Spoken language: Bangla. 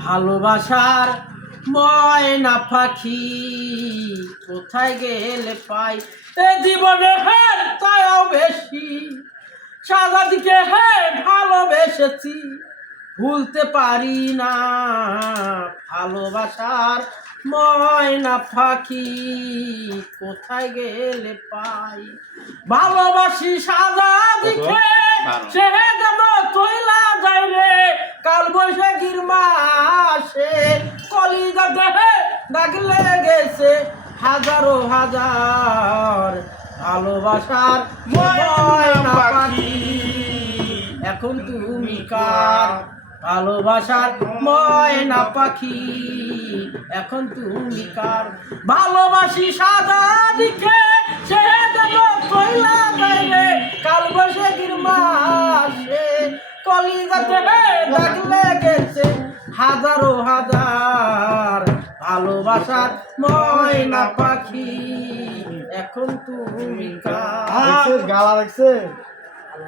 ভালোবাসার ময়না পাখি কোথায় গেলে পাই এ জীবনে হ্যাঁ তাও বেশি সাদা দিকে হ্যাঁ ভালোবেসেছি ভুলতে পারি না ভালোবাসার ময়না পাখি কোথায় গেলে পাই ভালোবাসি সাদা দিকে সে যেন তৈলা যায় রে কাল বৈশাখীর মাসে কলিজা দেহে দাগ লেগেছে হাজারো হাজার ভালোবাসার ময়না পাখি এখন তুমি কার ভালোবাসার ময়না পাখি এখন তুমি কার ভালোবাসি সাদা দিকে সে যেন তৈলা যায় রে কাল বৈশাখীর মাসে কলিজাতে দাগ লেগেছে হাজারো হাজার ভালোবাসার ময়না পাখি এখন তুমি কার গালা রাখছে।